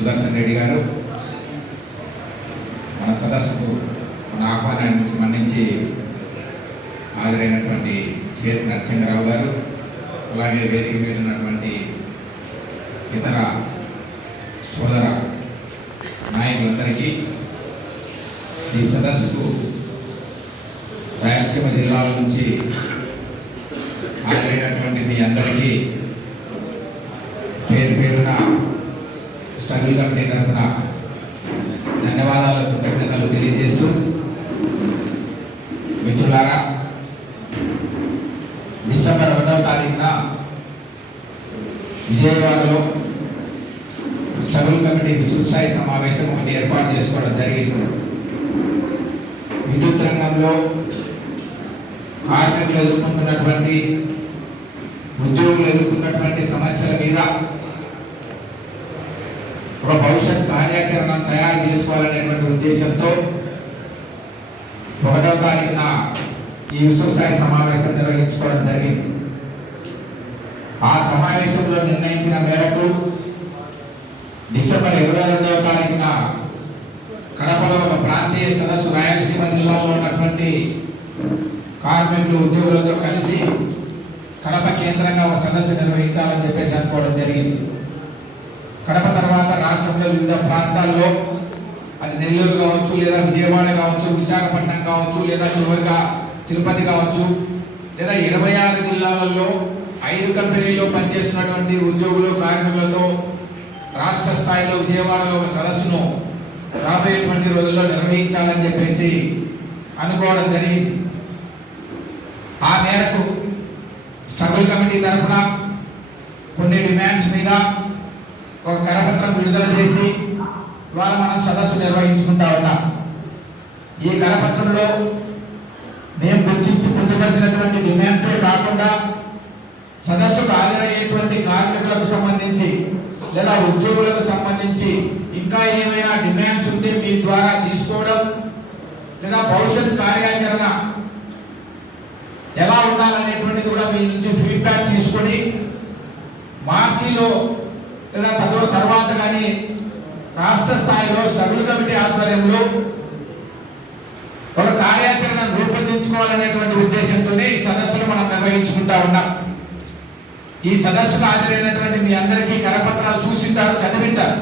సుదర్శన్ రెడ్డి గారు మన సదస్సుకు మన ఆహ్వానాన్ని మన్నించి హాజరైనటువంటి చేతి నరసింహరావు గారు, అలాగే వేదిక మీద ఉన్నటువంటి ఇతర సోదర నాయకులందరికీ, ఈ సదస్సుకు రాయలసీమ జిల్లాల నుంచి హాజరైనటువంటి మీ అందరికీ పేరు పేరున స్ట్రగుల్ కమిటీ తరఫున ధన్యవాదాలు, కృతజ్ఞతలు తెలియజేస్తూ, మిత్రులారా, డిసెంబర్ 1వ తారీఖున విజయవాడలో స్ట్రగుల్ కమిటీ విస్తృత స్థాయి సమావేశం ఒకటి ఏర్పాటు చేసుకోవడం జరిగింది. విద్యుత్ రంగంలో కార్మికులు ఎదుర్కొంటున్నటువంటి, ఉద్యోగులు ఎదుర్కొన్నటువంటి సమస్యల మీద ఒక భవిష్యత్ కార్యాచరణను తయారు చేసుకోవాలనేటువంటి ఉద్దేశంతో 1వ తారీఖున ఈ విస్తృత స్థాయి సమావేశం నిర్వహించుకోవడం జరిగింది. ఆ సమావేశంలో నిర్ణయించిన మేరకు డిసెంబర్ 22వ తారీఖున కడపలో ఒక ప్రాంతీయ సదస్సు రాయలసీమ జిల్లాలో ఉన్నటువంటి కార్మికులు, ఉద్యోగులతో కలిసి కడప కేంద్రంగా ఒక సదస్సు నిర్వహించాలని చెప్పేసి అనుకోవడం జరిగింది. కడప తర్వాత రాష్ట్రంలో వివిధ ప్రాంతాల్లో, అది నెల్లూరు కావచ్చు, లేదా విజయవాడ కావచ్చు, విశాఖపట్నం కావచ్చు, లేదా చివరిగా తిరుపతి కావచ్చు, లేదా 26 జిల్లాలలో 5 కంపెనీల్లో పనిచేస్తున్నటువంటి ఉద్యోగులు, కార్మికులతో రాష్ట్ర స్థాయిలో విజయవాడలో ఒక సదస్సును రాబోయేటువంటి రోజుల్లో నిర్వహించాలని చెప్పేసి అనుకోవడం జరిగింది. ఆ మేరకు స్ట్రగుల్ కమిటీ తరఫున కొన్ని డిమాండ్స్ మీద ఒక కరపత్రం విడుదల చేసి ఇవాళ మనం సదస్సు నిర్వహించుకుంటా ఉన్నాం. ఈ కరపత్రంలో మేము గుర్తించి పొందుపరిచినటువంటి డిమాండ్సే కాకుండా సదస్సుకు హాజరయ్యేటువంటి కార్మికులకు సంబంధించి లేదా ఉద్యోగులకు సంబంధించి ఇంకా ఏమైనా డిమాండ్స్ ఉంటే మీ ద్వారా తీసుకోవడం, లేదా భవిష్యత్ కార్యాచరణ ఎలా ఉండాలనేటువంటిది కూడా మీ నుంచి ఫీడ్బ్యాక్ తీసుకొని మార్చిలో లేదా తర్వాత కానీ రాష్ట్ర స్థాయిలో స్ట్రగుల్ కమిటీ ఆధ్వర్యంలో ఒక కార్యాచరణను రూపొందించుకోవాలనేటువంటి ఉద్దేశంతోనే ఈ సదస్సును మనం నిర్వహించుకుంటా ఉన్నాం. ఈ సదస్సుకు హాజరైనటువంటి మీ అందరికీ కరపత్రాలు చూసింటారు, చదివింటారు.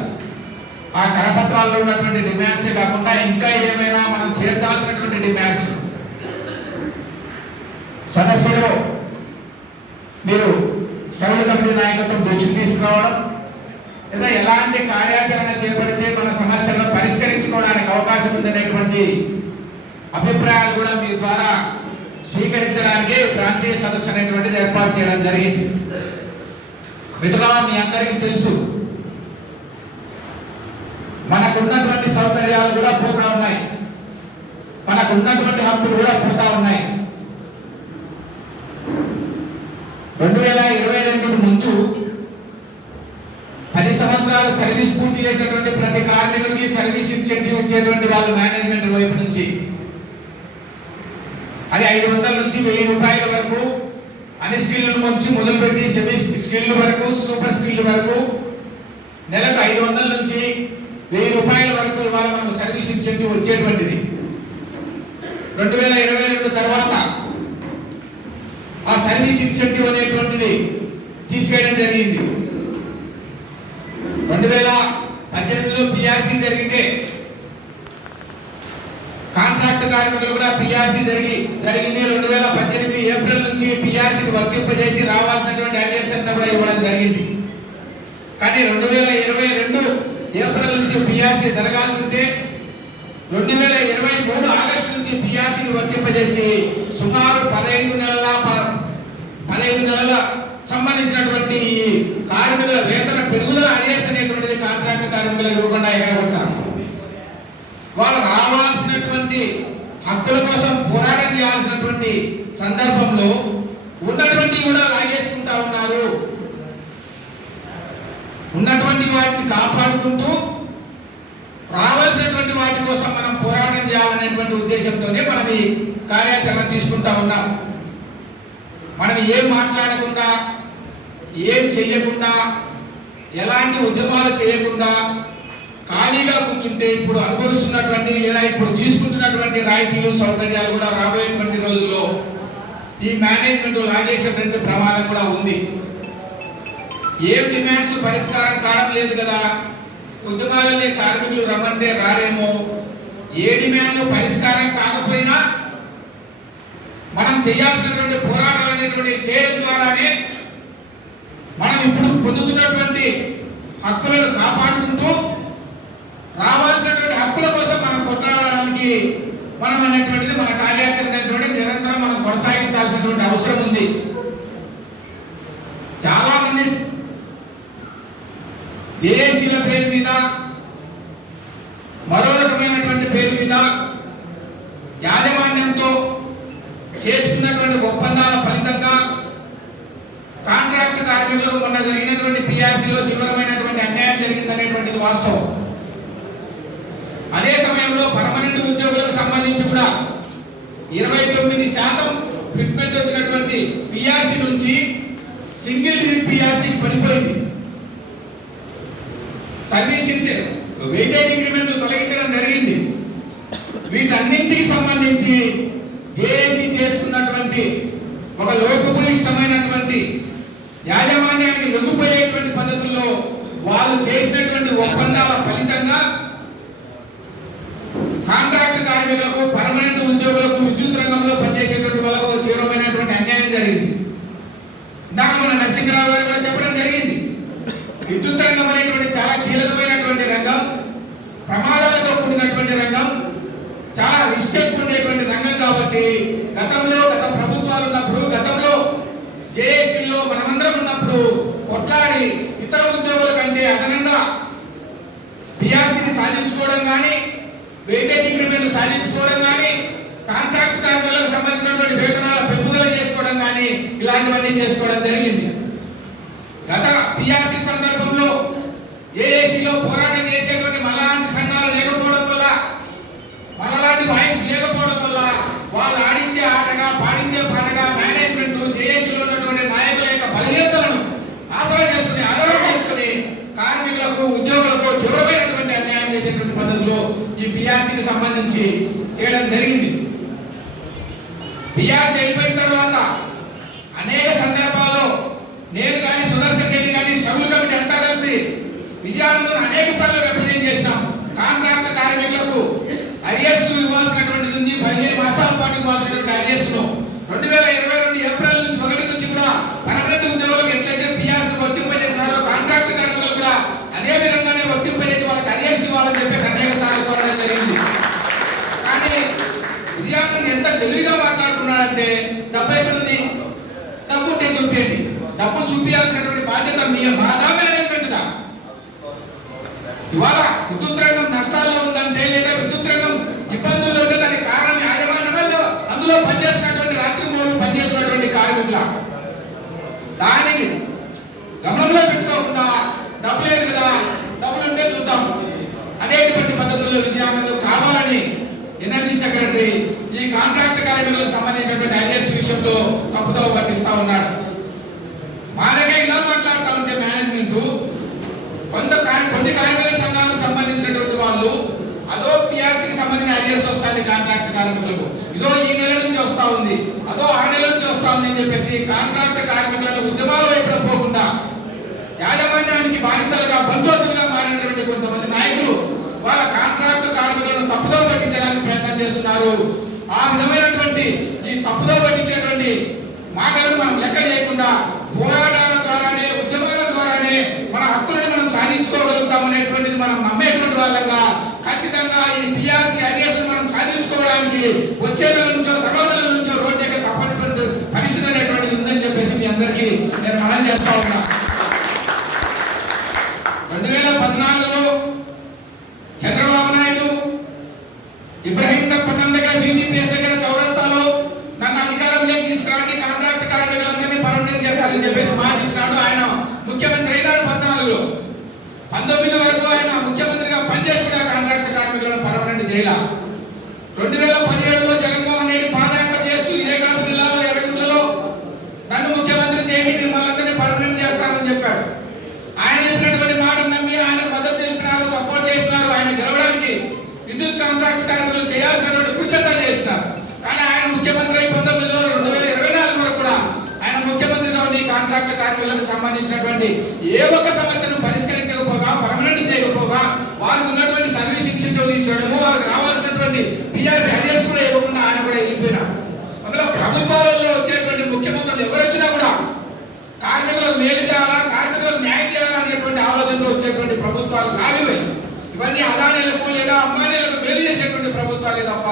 ఆ కరపత్రాల్లో ఉన్నటువంటి డిమాండ్సే కాకుండా ఇంకా ఏమైనా మనం చేర్చాల్సినటువంటి డిమాండ్స్ సదస్సులో మీరు స్ట్రగుల్ కమిటీ నాయకత్వం దృష్టికి తీసుకురావడం, లేదా ఎలాంటి కార్యాచరణ చేపడితే మన సమస్యలను పరిష్కరించుకోవడానికి అవకాశం ఉందనేటువంటి అభిప్రాయాలు కూడా మీ ద్వారా స్వీకరించడానికి ప్రాంతీయ సదస్సు అనేటువంటిది ఏర్పాటు చేయడం జరిగింది. మిత్రులారా, మీ అందరికీ తెలుసు, మనకున్నటువంటి సౌకర్యాలు కూడా పోతా ఉన్నాయి, మనకున్నటువంటి హక్కులు కూడా పోతా ఉన్నాయి. 2022 ముందు 10 సంవత్సరాలు సర్వీస్ పూర్తి చేసినటువంటి ప్రతి కార్మికుడికి సర్వీస్ ఇన్సెంటివ్ ఇచ్చేటువంటి వాళ్ళు మేనేజ్మెంట్ వైపు నుంచి, అది 500 నుంచి 1000 రూపాయల వరకు, అన్ని స్కిల్ నుంచి మొదలుపెట్టి సెమీ స్కిల్ వరకు, సూపర్ స్కిల్ వరకు నెలకు 500 నుంచి 1000 రూపాయల వరకు ఇవాళ మనకు సర్వీస్ ఇన్సెంటివ్ వచ్చేటువంటిది. 2022 తర్వాత ఆ సర్వీస్ ఇన్సెంటివ్ అనేటువంటిది తీసేయడం జరిగింది. 2018లో పిఆర్సీ జరిగితే కాంట్రాక్ట్ కార్మికులు కూడా పిఆర్సీ జరిగింది. 2018 ఏప్రిల్ నుంచి పిఆర్సీని వర్తింపజేసి రావాల్సినటువంటి అరియర్స్ అంతా కూడా ఇవ్వడం జరిగింది. కానీ 2022 ఏప్రిల్ నుంచి పిఆర్సీ జరగాల్సి ఉంటే 2023 ఆగస్టు నుంచి పిఆర్సీని వర్తింపజేసి సుమారు 15 నెలల సంబంధించినటువంటి కార్మికుల వేతన పెరుగుదల అరియర్స్ అనేటువంటిది కాంట్రాక్ట్ కార్మికులు ఇవ్వకుండా ఎగరగొట్టారు. వాళ్ళు రావాల్సినటువంటి హక్కుల కోసం పోరాటం చేయాల్సినటువంటి సందర్భంలో ఉన్నటువంటి కూడా లాగేసుకుంటా ఉన్నారు. ఉన్నటువంటి వాటిని కాపాడుకుంటూ రావాల్సినటువంటి వాటి కోసం మనం పోరాటం చేయాలనేటువంటి ఉద్దేశంతోనే మనం ఈ కార్యాచరణ తీసుకుంటా ఉన్నాం. మనం ఏం మాట్లాడకుండా, ఏం చేయకుండా, ఎలాంటి ఉద్యమాలు చేయకుండా ఖాళీగా కూర్చుంటే ఇప్పుడు అనుభవిస్తున్నటువంటి లేదా ఇప్పుడు తీసుకుంటున్నటువంటి రాయితీలు సౌకర్యాలు కూడా రాబోయేటువంటి రోజుల్లో ఈ మేనేజ్మెంట్ లాగేసేటువంటి ప్రమాదం కూడా ఉంది. ఏం డిమాండ్స్ పరిష్కారం కావడం లేదు కదా, ఉద్యమాలనే కార్మికులు రమ్మంటే రారేమో. ఏ డిమాండ్ పరిష్కారం కాకపోయినా మనం చేయాల్సినటువంటి పోరాటాలు అనేటువంటి చేయడం ద్వారానే మనం ఇప్పుడు పొందుతున్నటువంటి హక్కులను కాపాడుకుంటూ రావాల్సినటువంటి హక్కుల కోసం మనం కొట్లాడడానికి మనం అనేటువంటిది మన కార్యాచరణ నిరంతరం మనం కొనసాగించాల్సినటువంటి అవసరం ఉంది. చాలా మంది దేశీయుల పేరు మీద మరో రకమైనటువంటి పేరు మీద యాజమాన్యంతో చేసుకున్నటువంటి ఒప్పందాల ఫలితంగా కాంట్రాక్ట్ కార్మికులకు మొన్న జరిగినటువంటి పిఆర్సీలో తీవ్రమైనటువంటి అన్యాయం జరిగిందనేటువంటిది వాస్తవం. అదే సమయంలో పర్మనెంట్ ఉద్యోగులకు సంబంధించి కూడా 29% ఫిట్మెంట్ వచ్చినటువంటి పిఆర్సీ నుంచి సింగిల్ డిజిట్ పిఆర్సీకి పడిపోయింది. సర్వీస్ వెయిటేజ్ ఇంక్రిమెంట్ తొలగించడం జరిగింది. వీటన్నింటికి సంబంధించి జేఏసీ చేసుకున్నటువంటి ఒక లోపభూయిష్టమైనటువంటి యాజమాన్యానికి లొంగిపోయేటువంటి పద్ధతుల్లో వాళ్ళు చేసినటువంటి ఒప్పందాల ఫలితంగా కాంట్రాక్ట్ కార్మికులకు పర్మనెంట్ ఉద్యోగులకు విద్యుత్ రంగంలో పనిచేసేటువంటి వాళ్ళకు తీవ్రమైనటువంటి అన్యాయం జరిగింది. ఇందాక మన నరసింహరావు గారు కూడా చెప్పడం జరిగింది. విద్యుత్ రంగం అనేటువంటి చాలా కీలకమైనటువంటి రంగం, ప్రమాదాలతో కూడినటువంటి రంగం, చాలా రిస్క్ ఎక్కువ ఉండేటువంటి రంగం. కాబట్టి గత ప్రభుత్వాలు ఉన్నప్పుడు, గతంలో జేఏసీలో మనమందరం ఉన్నప్పుడు కొట్లాడి ఇతర ఉద్యోగుల కంటే అదనంగా పిఆర్సీని సాధించుకోవడం కానీ, వెయిటేజ్ ఇంక్రిమెంట్ సాధించుకోవడం కానీ, కాంట్రాక్ట్ కార్మికులకు సంబంధించినటువంటి వేతనాల పెంపుదల చేసుకోవడం కానీ ఇలాంటివన్నీ చేసుకోవడం జరిగింది. గత పిఆర్సీ సందర్భంలో జేఏసీలో పోరాటం చేసేటువంటి మనలాంటి సంఘాలు లేకపోవడం వల్ల, మనలాంటి వాయిస్ లేకపోవడం వల్ల వాళ్ళు ఆడిందే ఆటగా పాడిందే పాటగా మేనేజ్మెంట్ జేఏసీలో ఉన్నటువంటి నాయకుల యొక్క బలహీనతలను ఆధారం చేసుకుని కార్మికులకు ఉద్యోగులకు తీవ్రమైనటువంటి అన్యాయం చేసేటువంటి పద్ధతిలో ఈ పిఆర్సీకి సంబంధించి చేయడం జరిగింది. పిఆర్సీ అయిపోయిన తర్వాత అనేక సందర్భాల్లో నేను కానీ సుదర్శన్ రెడ్డి కానీ స్ట్రగుల్ కమిటీ అంతా కలిసి విజయానందను అనేక సార్లు రిప్రజెంట్ చేసినాం. కాంట్రాక్ట్ కార్మికులకు అరియర్స్ ఇవ్వాల్సినటువంటిది ఉంది. 15 మాసాల పాటు ఇవ్వాల్సినటువంటి అరియర్స్ ను 2022 ఏప్రిల్ నుంచి 1 నుంచి కూడా పర్మనెంట్ ఉద్యోగులకు ఎట్లయితే పిఆర్సీ వర్తింపజేసినారో కాంట్రాక్ట్ కార్మికులు కూడా అదే విధంగానే వర్తింపజేసి వాళ్ళకి అరియర్స్ ఇవ్వాలని చెప్పేసి అనేక సార్లు కోరడం జరిగింది. కానీ విజయానందన్ ఎంత తెలివిగా మాట్లాడుతున్నాడంటే డబ్బు ఎక్కడుంది, డబ్బు ఉంటే చూపించండి, డబ్బులు చూపించాల్సినటువంటి బాధ్యత మాదా మేనేజ్మెంట్దా? ఇవాళ విద్యుత్ రంగం నష్టాల్లో ఉందంటే లేదా విద్యుత్ రంగం ఇబ్బందుల్లో ఉంటే దానికి కారణం యాజమాన్యమే, అందులో పనిచేస్తున్నటువంటి రాత్రి మూడు పనిచేస్తున్నటువంటి కార్మికుల దానికి గమనంలో పెట్టుకోకుండా డబ్బు లేదు కదా, డబ్బులు ఉంటే చూద్దాం అనేటువంటి పద్ధతుల్లో విజయానందం కావాలని ఎనర్జీ సెక్రటరీ ఈ కాంట్రాక్ట్ కార్మికులకు సంబంధించినటువంటి ఐడియాస్ విషయంలో తప్పుతో పట్టిస్తా ఉన్నాడు. మానగా ఇలా మాట్లాడుతూ ఉంటే మేనేజ్మెంట్ కొన్ని కార్మిక సంఘాలకు సంబంధించినటువంటి వాళ్ళు అదో పిఆర్సీకి సంబంధించిన ఐడియాస్ వస్తుంది కాంట్రాక్ట్ కార్మికులకు, ఇదో ఈ నెల నుంచి వస్తా ఉంది, అదో ఆ నెల నుంచి వస్తా ఉంది అని చెప్పేసి కాంట్రాక్ట్ కార్మికులను ఉద్యమాల వైపు పోకుండా యాజమాన్యానికి బానిసలుగా బంధువులుగా మారినటువంటి కొంతమంది నాయకులు వాళ్ళ కాంట్రాక్ట్ కార్మికులను తప్పుదో పట్టించడానికి ప్రయత్నం చేస్తున్నారు. ఆ విధమైనటువంటి ఈ తప్పుదో పట్టించేటువంటి మాటలను మనం లెక్క చేయకుండా పోరాటాల ద్వారానే ఉద్యమాల ద్వారానే మన హక్కులను మనం సాధించుకోగలుగుతాం అనేటువంటిది మనం నమ్మేటువంటి వాళ్ళంగా ఖచ్చితంగా ఈ పిఆర్సీ ఐడియాస్ మనం సాధించుకోవడానికి వచ్చే నెల నుంచో తర్వాత నెల నుంచో రోడ్డు యొక్క తప్పనిసరి పరిస్థితి అనేటువంటిది ఉందని చెప్పేసి మీ అందరికీ నేను మనం చేస్తా ఉన్నా. 2014లో చంద్రబాబు నాయుడు ఇబ్రహీంపట్నం దగ్గర బీటీపీఎస్ దగ్గర చౌరస్తాలో నన్ను అధికారంలోకి తీసుకురాండి, కాంట్రాక్ట్ కార్మికులందరినీ పర్మనెంట్ చేస్తారని చెప్పేసి మాట ఇచ్చినాడు. ఆయన ముఖ్యమంత్రి అయినాడు 14లో. 19 వరకు ఆయన ముఖ్యమంత్రిగా పనిచేసి కూడా కాంట్రాక్ట్ కార్మికులను పర్మనెంట్ చేయాల. 2017లో జగన్మోహన్ రెడ్డి పాదయాత్ర చేస్తూ ఇదే కడప జిల్లాలో ఎర్రగుంటలో నన్ను ముఖ్యమంత్రి చేయండి, మిమ్మల్ని అందరినీ పర్మనెంట్ చేస్తానని చెప్పాడు. ఆయన చెప్పినటువంటి మాట నమ్మి ఆయన మద్దతు తెలిపినారు, సపోర్ట్ చేసినారు. ఉన్నటువంటి విద్యుత్ కాంట్రాక్ట్ కార్మికులు చేయాల్సినటువంటి కృషి అంతా చేసినారు. కానీ ఆయన ముఖ్యమంత్రి 19లో 2024 వరకు కూడా ఆయన ముఖ్యమంత్రిగా ఉండి కాంట్రాక్ట్ కార్మికులకు సంబంధించినటువంటి ఏ ఒక్క సమస్యను పరిష్కరించకపోగా, పర్మనెంట్ చేయకపోగా, వారికి ఉన్నటువంటి సర్వీస్ ఇన్సెంటివ్ తీసుకోవడము, వారికి రావాల్సినటువంటి పిఆర్సీ అరియర్స్ కూడా ఇవ్వకుండా ఆయన కూడా వెళ్ళిపోయినారు. అందులో ప్రభుత్వాలలో వచ్చేటువంటి ముఖ్యమంత్రులు ఎవరు వచ్చినా కూడా కార్మికులకు మేలు చేయాలా, కార్మికులకు న్యాయం చేయాలనేటువంటి ఆలోచనతో వచ్చేటువంటి ప్రభుత్వాలు కానివై ఇవన్నీ అదానీలకు లేదా అంబానీలకు మేలు చేసేటువంటి ప్రభుత్వాలే తప్ప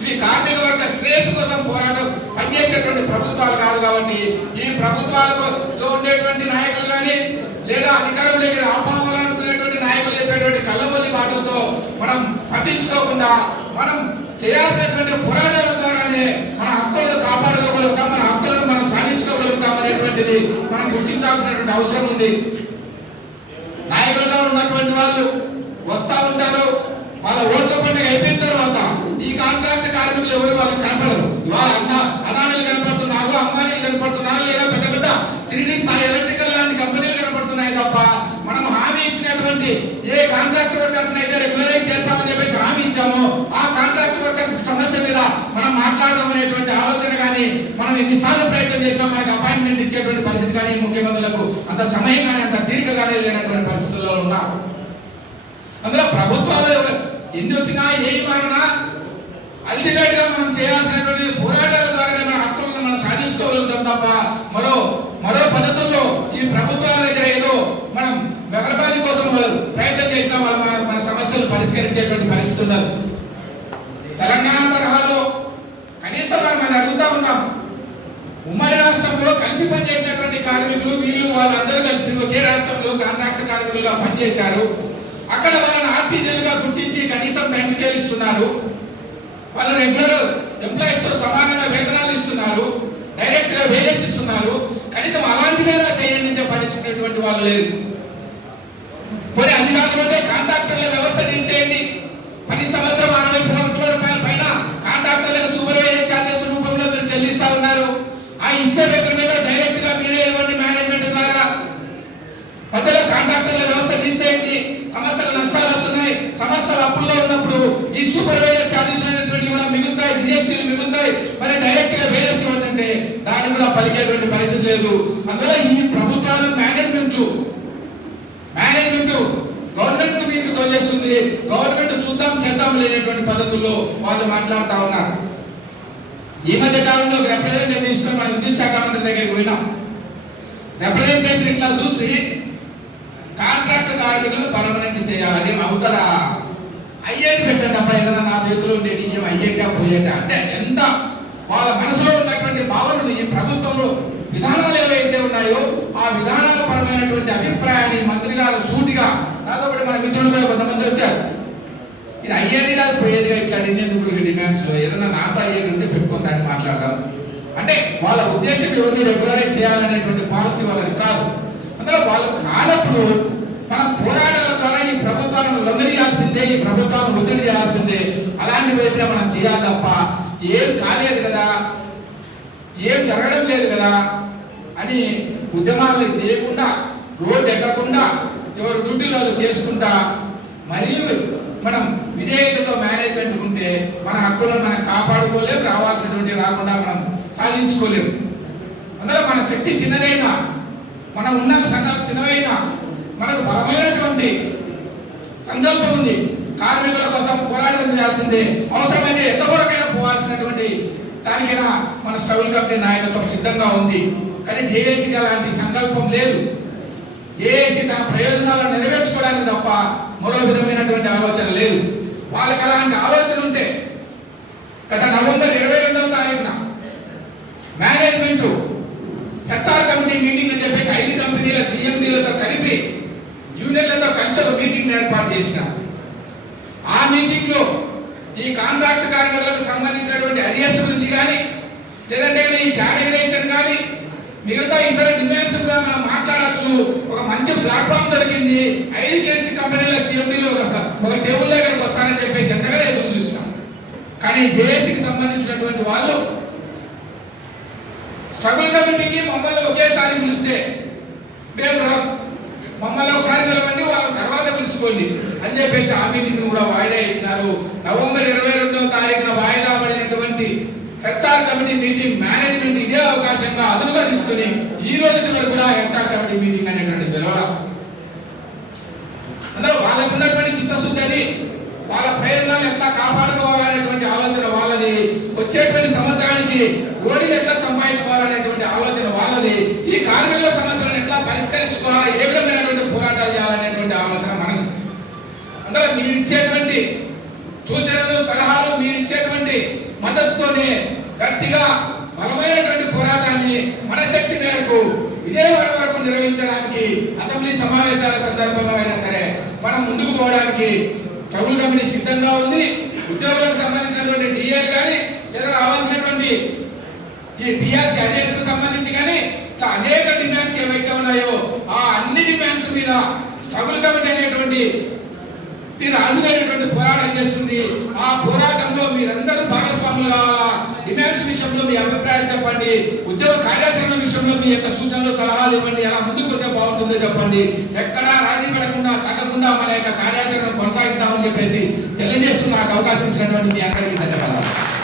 ఇవి కార్మిక వర్గ శ్రేయస్సు కోసం పోరాటం పనిచేసేటువంటి ప్రభుత్వాలు కాదు. కాబట్టి ఈ ప్రభుత్వాలలో ఉండేటువంటి నాయకులు కానీ లేదా అధికారంలోకి రావాలనుకునేటువంటి నాయకులు చెప్పేటువంటి కళ్ళబొల్లి మాటలతో మనం పట్టించుకోకుండా మనం చేయాల్సినటువంటి పోరాటాల ద్వారానే మన హక్కులను కాపాడుకోగలుగుతాం, మన హక్కులను మనం సాధించుకోగలుగుతాం అనేటువంటిది మనం గుర్తించాల్సినటువంటి అవసరం ఉంది. నాయకులుగా ఉన్నటువంటి వాళ్ళు వస్తా ఉంటారు, వాళ్ళ ఓట్ల పండుగ అయిపోయిన తర్వాత ఈ కాంట్రాక్ట్ కార్మికులు ఎవరు వాళ్ళకి కనపడరు. వాళ్ళ అదానీలు కనపడుతున్నారు, అంబానీలు కనపడుతున్నారు, లేదా పెద్ద పెద్ద సిటీ సాయి ఎలక్ట్రికల్ లాంటి కంపెనీలు కనపడుతున్నాయి తప్ప మనం హామీ ఇచ్చినటువంటి ఏ కాంట్రాక్ట్ వర్కర్స్ అయితే రెగ్యులరైజ్ చేస్తామని చెప్పేసి హామీ ఇచ్చామో ఆ కాంట్రాక్ట్ వర్కర్స్ సమస్య మీద మనం మాట్లాడదాం అనేటువంటి ఆలోచన కానీ మనం ఎన్నిసార్లు ప్రయత్నం చేసినా మనకు అపాయింట్మెంట్ ఇచ్చేటువంటి పరిస్థితి కానీ ముఖ్యమంత్రులకు అంత సమయం కానీ అంత తీరిక కానీ లేనటువంటి పరిస్థితుల్లో ఉన్నారు. అందులో ప్రభుత్వాలు ఎన్ని వచ్చినా ఏ మారినా అల్టిమేట్ గా మనం చేయాల్సినటువంటి పోరాటాల ద్వారానే మన హక్కులను మనం సాధించుకోగలుగుతాం తప్ప మరో పద్ధతుల్లో ఈ ప్రభుత్వాల దగ్గర ఏదో మనం మెహర్బానీ కోసం ప్రయత్నం చేసిన వాళ్ళు మన సమస్యలు పరిష్కరించేటువంటి పరిస్థితి ఉండదు. తెలంగాణ తరహాలో కనీసం మనం అడుగుతా ఉన్నాం, ఉమ్మడి రాష్ట్రంలో కలిసి పనిచేసినటువంటి కార్మికులు వీళ్ళు వాళ్ళందరూ కలిసి ఒకే రాష్ట్రంలో కాంట్రాక్ట్ కార్మికులుగా పనిచేశారు. అక్కడ వాళ్ళని ఆర్టీజీలుగా గుర్తించి కనీసం టైం స్కేల్ ఇస్తున్నారు, వాళ్ళ రెగ్యులర్ ఎంప్లాయీస్ తో సమానంగా వేతనాలు ఇస్తున్నారు, డైరెక్ట్ గా వేజెస్ ఇస్తున్నారు. కనీసం అలాంటిదైనా చేయండి అంటే పట్టించుకునేటువంటి వాళ్ళు లేరు. పోనీ అది కాకపోతే కాంట్రాక్టర్ల వ్యవస్థ తీసేయండి. 10 సంవత్సరం 60 కోట్ల రూపాయల పైన కాంట్రాక్టర్లకు సూపర్వైజర్ ఛార్జెస్ రూపంలో మీరు చెల్లిస్తా ఉన్నారు. ఆ ఇచ్చే వేతనం మీద డైరెక్ట్ గా మీరే ఇవ్వండి మేనేజ్మెంట్ ద్వారా. మధ్యలో కాంట్రాక్టర్ల వ్యవస్థ తీసేయండి. సంస్థలు నష్టాలు వస్తున్నాయి, సంస్థలు అప్పుల్లో ఉన్నప్పుడు ఈ సూపర్వైజర్ ఛార్జెస్ అనేటువంటి కూడా మిగులుతాయి, జిఎస్టీలు మిగులుతాయి, మరి డైరెక్ట్ గా వేయస్ అంటే దాన్ని కూడా పలికేటువంటి పరిస్థితి లేదు. అందువల్ల ఈ ప్రభుత్వాలు మేనేజ్మెంట్ గవర్నమెంట్ మీకు తోచేస్తుంది, గవర్నమెంట్ చూద్దాం చేద్దాం లేనటువంటి పద్ధతుల్లో వాళ్ళు మాట్లాడుతూ ఉన్నారు. ఈ మధ్య కాలంలో రిప్రజెంటేషన్ తీసుకొని మన విద్యుత్ శాఖ మంత్రి దగ్గరికి పోయినాం. రిప్రజెంటేషన్ ఇట్లా చూసి కాంట్రాక్ట్ కార్మికులు పర్మనెంట్ చేయాలి, అది అవుతారా? అయ్యేటి పెట్టండి అప్పుడు ఏదైనా నా చేతిలో ఉండే డిఎం అయ్యేటా పోయేటా అంటే ఎంత వాళ్ళ మనసులో ఉన్నటువంటి భావనలు ఈ ప్రభుత్వంలో విధానాలు ఏవైతే ఉన్నాయో ఆ విధానాల పరమైనటువంటి అభిప్రాయాన్ని మంత్రి గారు సూటిగా కాబట్టి మన మిత్రులు కూడా కొంతమంది వచ్చారు, ఇది అయ్యేది కాదు పోయేదిగా ఇట్లా ఎందుకు డిమాండ్స్ లో ఏదైనా నాతో అయ్యేది ఉంటే పెట్టుకుంటారని మాట్లాడదాం అంటే వాళ్ళ ఉద్దేశం ఎవరిని రెగ్యులరైజ్ చేయాలనేటువంటి పాలసీ వాళ్ళది కాదు. అందులో వాళ్ళు కానప్పుడు మనం పోరాటాల ద్వారా ఈ ప్రభుత్వాలను లొంగదీయాల్సిందే, ఈ ప్రభుత్వాలను ఒత్తిడి చేయాల్సిందే. అలాంటి వైపున మనం చేయాలి తప్ప ఏం కాలేదు కదా, ఏం జరగడం లేదు కదా అని ఉద్యమాలు చేయకుండా, రోడ్డు ఎక్కకుండా, ఎవరు డ్యూటీలు వాళ్ళు చేసుకుంటా మరియు మనం విధేయతతో మేనేజ్మెంట్ ఉంటే మన హక్కులను మనం కాపాడుకోలేము, రావాల్సినటువంటి రాకుండా మనం సాధించుకోలేము. అందులో మన శక్తి చిన్నదైనా, మనం ఉన్న సంఘాలు చిన్నవైనా మనకు బలమైనటువంటి సంకల్పం ఉంది. కార్మికుల కోసం పోరాటం చేయాల్సిందే, అవసరమైతే ఎంత వరకైనా పోవాల్సినటువంటి దానికైనా మన స్ట్రగుల్ కమిటీ నాయకత్వం సిద్ధంగా ఉంది. కానీ జేఏసీకి అలాంటి సంకల్పం లేదు. జేఏసీ తన ప్రయోజనాలను నెరవేర్చుకోవడానికి తప్ప మరో విధమైనటువంటి ఆలోచన లేదు. వాళ్ళకి అలాంటి ఆలోచన ఉంటే గత నవంబర్ 22వ తారీఖున మేనేజ్మెంట్ హెచ్ఆర్ కమిటీ మీటింగ్ అని చెప్పేసి 5 కంపెనీల సిఎండీలతో కలిపి యూనియన్లతో కలిసి ఒక మీటింగ్ ఏర్పాటు చేసిన ఆ మీటింగ్ లో ఈ కాంట్రాక్ట్ కార్మికులకు సంబంధించినటువంటి అరియర్స్ గురించి కానీ లేదంటే ఈ కేటగరైజేషన్ కానీ మిగతా ఇతర డిమాండ్స్ కూడా మనం మాట్లాడచ్చు. ఒక మంచి ప్లాట్ఫామ్ దొరికింది. 5 కేసీ కంపెనీల సిఎండీలు ఒక టేబుల్ దగ్గరకు వస్తారని చెప్పేసి ఎంతగానో ఎదురు చూసినాం. కానీ జేఏసీకి సంబంధించినటువంటి వాళ్ళు స్ట్రగుల్ కమిటీకి మమ్మల్ని ఒకేసారి పిలిస్తే మేము మమ్మల్ని ఒకసారి పిలవండి, వాళ్ళ తర్వాత పిలుచుకోలేదు. తీసుకోండి అని చెప్పేసి ఆ మీటింగ్ కూడా వాయిదా ఇచ్చినారు. నవంబర్ 22వ తారీఖున వాయిదా పడినటువంటి హెచ్ఆర్ కమిటీ మీటింగ్ మేనేజ్మెంట్ ఇదే అవకాశంగా అదునుగా తీసుకుని ఈ రోజు వరకు కూడా హెచ్ఆర్ కమిటీ మీటింగ్ అనేటువంటి పిలవడం. అందరూ వాళ్ళకు ఉన్నటువంటి చిత్తశుద్ధి అది, వాళ్ళ ప్రయోజనాలు ఎట్లా కాపాడుకోవాలనేటువంటి ఆలోచన వాళ్ళది, వచ్చేటువంటి సంవత్సరానికి ఓడిని ఎట్లా సంపాదించుకోవాలనేటువంటి ఆలోచన వాళ్ళది, ఈ కార్మికుల సమస్యలను ఎట్లా పరిష్కరించుకోవాలా, ఏ విధమైనటువంటి పోరాటాలు చేయాలనేటువంటి ఆలోచన మనది. అందులో మీరు ఇచ్చేటువంటి సూచనలు సలహాలు, మీరు ఇచ్చేటువంటి మద్దతుతోనే గట్టిగా బలమైనటువంటి పోరాటాన్ని మన శక్తి మేరకు విజయవాడ వరకు నిర్వహించడానికి అసెంబ్లీ సమావేశాల సందర్భంగా అయినా సరే మనం ముందుకు పోవడానికి ట్రబుల్ కమిటీ సిద్ధంగా ఉంది. ఉద్యోగులకు సంబంధించినటువంటి డిఏలు కానీ లేదా రావాల్సినటువంటి ఈ పిఆర్సీ అజెంట్స్కు సంబంధించి కానీ ఇట్లా అనేక డిమాండ్స్ ఏవైతే ఉన్నాయో ఆ అన్ని డిమాండ్స్ మీద ట్రబుల్ కమిటీ అనేటువంటి మీరు రాజులైనటువంటి పోరాటం చేస్తుంది. ఆ పోరాటంలో మీరందరూ భాగస్వాములు కావాలా. డిమాండ్స్ విషయంలో మీ అభిప్రాయం చెప్పండి, ఉద్యోగ కార్యాచరణ విషయంలో మీ యొక్క సూచనలు సలహాలు ఇవ్వండి, ఎలా ముందుకు పోతే బాగుంటుందో చెప్పండి. ఎక్కడా రాజీ పడకుండా తగ్గకుండా మన యొక్క కార్యాచరణ కొనసాగిద్దామని చెప్పేసి తెలియజేస్తూ నాకు అవకాశం ఇచ్చినటువంటి మీ అందరికీ ధన్యవాదాలు.